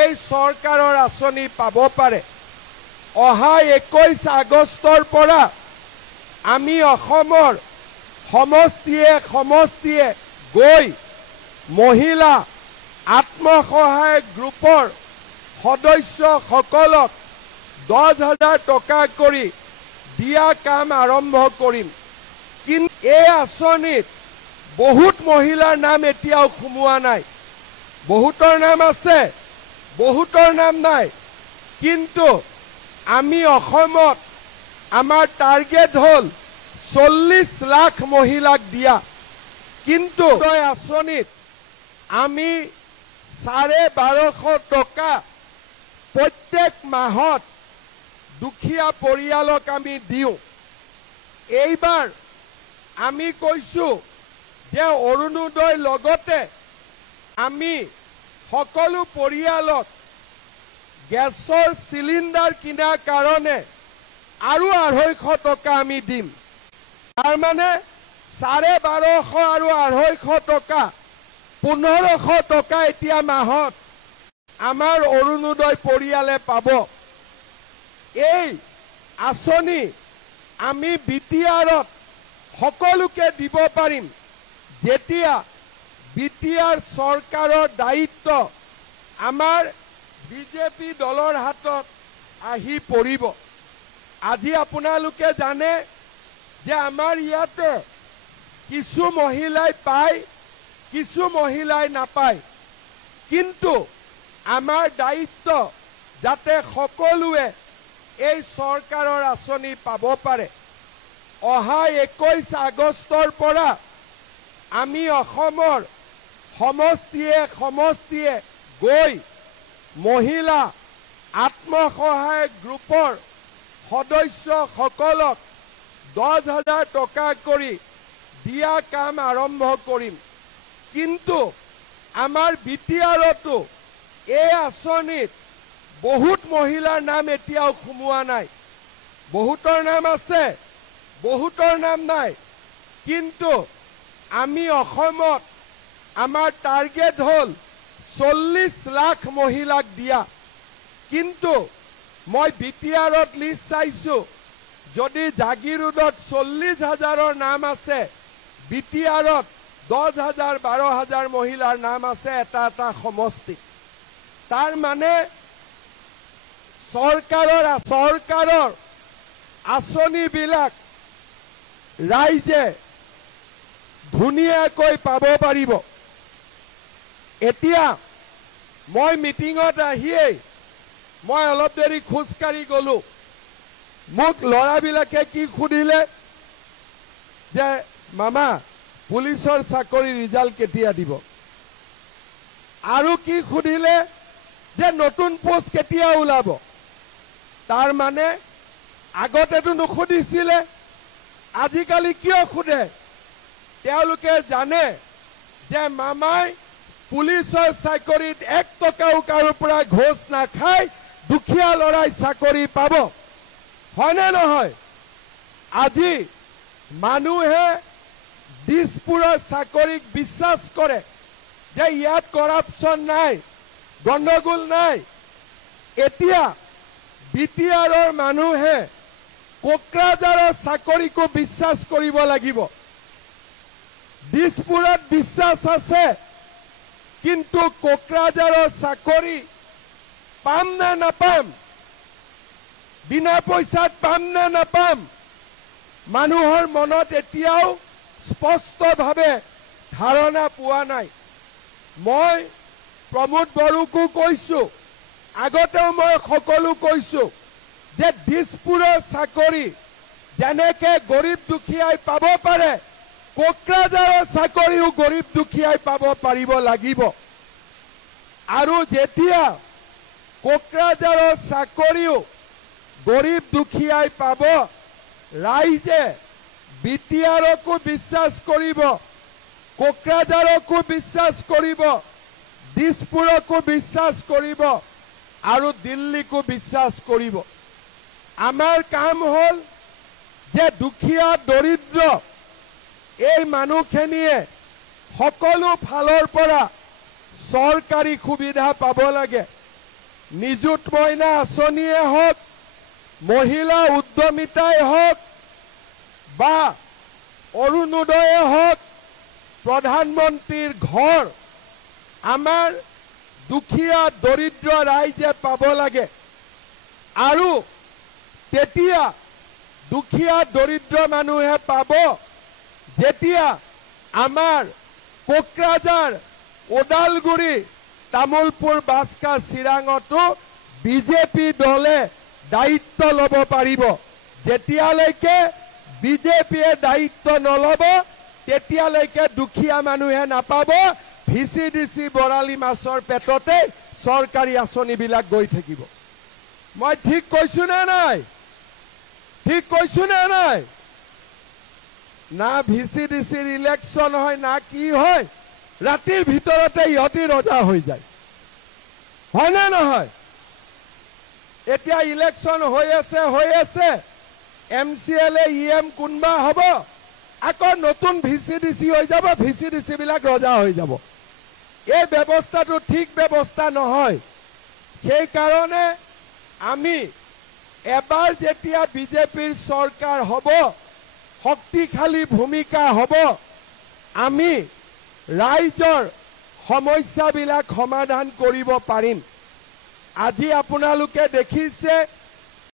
এই চৰকাৰৰ আঁচনি পাব পাৰে। অহা 21 আগষ্টৰ পৰা আমি অসমৰ সমষ্টিয়ে গৈ মহিলা আত্মসহায়ক গ্ৰুপৰ সদস্যসকলক 10,000 টকা কৰি দিয়া কাম আৰম্ভ কৰিম। কিন্তু এই আঁচনিত বহুত মহিলাৰ নাম এতিয়াও সোমোৱা নাই। বহুতৰ নাম আছে, বহুতৰ নাম নাই। কিন্তু আমি অসমত আমাৰ টাৰ্গেট হ'ল 40 লাখ মহিলাক দিয়া। কিন্তু এই আঁচনিত আমি 1250 টকা প্ৰত্যেক মাহত দুখীয়া পৰিয়ালক আমি দিওঁ। এইবাৰ আমি কৈছো যে অৰুণোদয় লগতে আমি সকলো পৰিয়ালক গেছৰ চিলিণ্ডাৰ কিনাৰ কাৰণে আৰু 250 টকা আমি দিম। তাৰ মানে 1250 আৰু 250 টকা 1500 টকা এতিয়া মাহত আমাৰ অৰুণোদয় পৰিয়ালে পাব। এই আঁচনি আমি বিটিআৰত সকলোকে দিব পাৰিম যেতিয়া বিটিআৰ চৰকাৰৰ দায়িত্ব আমাৰ বিজেপি দলৰ হাতত আহি পৰিব। আজি আপোনালোকে জানে যে আমাৰ ইয়াতে কিছু মহিলাই পায়, কিছু মহিলাই নাপায়। কিন্তু আমাৰ দায়িত্ব যাতে সকলোৱে এই চৰকাৰৰ আঁচনি পাব পাৰে। অহা 21 আগষ্টৰ পৰা আমি অসমৰ সমষ্টিয়ে গৈ মহিলা আত্মসহায়ক গ্ৰুপৰ সদস্যসকলক 10,000 টকা কৰি দিয়া কাম আৰম্ভ কৰিম। কিন্তু আমাৰ বিটিআৰতো এই আঁচনিত বহুত মহিলাৰ নাম এতিয়াও সোমোৱা নাই। বহুতৰ নাম আছে, বহুতৰ নাম নাই। কিন্তু আমি অসমত আমাৰ টাৰ্গেট হ'ল 40 লাখ মহিলাক দিয়া। কিন্তু মই বিটিআৰত লিষ্ট চাইছো, যদি জাগিৰোডত 40,000ৰ নাম আছে, বিটিআৰত 10,000 12,000 মহিলাৰ নাম আছে এটা সমষ্টি। তাৰ মানে চৰকাৰৰ আঁচনিবিলাক ৰাইজে ধুনীয়াকৈ পাব পাৰিব। এতিয়া মই মিটিঙত আহিয়েই মই অলপ দেৰি খোজকাঢ়ি গলো। মোক ল'ৰাবিলাকে কি সুধিলে যে মামা পুলিচৰ চাকৰি ৰিজাল্ট কেতিয়া দিব? আৰু কি সুধিলে যে নতুন পোষ্ট কেতিয়া ওলাব? তাৰ মানে আগতেতো নুসুধিছিলে, আজিকালি কিয় সোধে? তেওঁলোকে জানে যে মামাই পুলিচৰ চাকৰিত 1 টকাও কাৰো পৰা ঘোষ নাখায়, দুখীয়া ল'ৰাই চাকৰি পাব। হয়নে নহয়? আজি মানুহে দিছপুৰৰ চাকৰিক বিশ্বাস কৰে যে ইয়াত কৰাপশ্যন নাই, গণ্ডগোল নাই। এতিয়া বিটিআৰৰ মানুহে কোকৰাঝাৰৰ চাকৰিকো বিশ্বাস কৰিব লাগিব। দিছপুৰত বিশ্বাস আছে, কিন্তু কোকৰাঝাৰৰ চাকৰি পাম নে নাপাম, বিনা পইচাত পাম নে নাপাম, মানুহৰ মনত এতিয়াও স্পষ্টভাৱে ধাৰণা পোৱা নাই। মই প্ৰমোদ বড়োকো কৈছো, আগতেও মই সকলো কৈছো যে দিছপুৰৰ চাকৰি যেনেকে গৰীব দুখীয়াই পাব পাৰে, কোকৰাঝাৰৰ চাকৰিও গৰীব দুখীয়াই পাব পাৰিব লাগিব। আৰু যেতিয়া কোকৰাঝাৰৰ চাকৰিও গৰীব দুখীয়াই পাব, ৰাইজে বিটিআৰকো বিশ্বাস কৰিব, কোকৰাঝাৰকো বিশ্বাস কৰিব, দিছপুৰকো বিশ্বাস কৰিব আৰু দিল্লীকো বিশ্বাস কৰিব। আমাৰ কাম হ'ল যে দুখীয়া দৰিদ্ৰ এই মানুহখিনিয়ে সকলো ফালৰ পৰা চৰকাৰী সুবিধা পাব লাগে। নিযুত মইনা আঁচনিয়ে হওক, মহিলা উদ্যমিতাই হওক বা অৰুণোদয়ে হওক, প্ৰধানমন্ত্ৰীৰ ঘৰ আমাৰ দুখীয়া দৰিদ্ৰ ৰাইজে পাব লাগে। আৰু তেতিয়া দুখীয়া দৰিদ্ৰ মানুহে পাব যেতিয়া আমাৰ কোকৰাঝাৰ, ওদালগুৰি, তামুলপুৰ, বাস্কা, চিৰাঙতো বিজেপি দলে দায়িত্ব ল'ব পাৰিব। যেতিয়ালৈকে বিজেপিয়ে দায়িত্ব নল'ব তেতিয়ালৈকে দুখীয়া মানুহে নাপাব। ভিচিডিচি বৰালি মাছৰ পেটতে চৰকাৰী আঁচনিবিলাক গৈ থাকিব। মই ঠিক কৈছো নে নাই? ঠিক কৈছো নে নাই? না ভিচিডিচিৰ ইলেকশ্যন হয় না কি হয়, ৰাতিৰ ভিতৰতে ইহঁতি ৰজা হৈ যায়, হয় নে নহয়? এতিয়া ইলেকশ্যন হৈ আছে, MCLA EM কোনবা হ'ব, আকৌ নতুন ভিচিডিচি হৈ যাব, ভিচিডিচি বিলাক ৰজা হৈ যাব। এই ব্যৱস্থাটো ঠিক ব্যৱস্থা নহয়। সেইকাৰণে আমি এবাৰ যেতিয়া বিজেপিৰ চৰকাৰ হ'ব, শক্তিশালী ভূমিকা হ'ব, আমি ৰাইজৰ সমস্যাবিলাক সমাধান কৰিব পাৰিম। আজি আপোনালোকে দেখিছে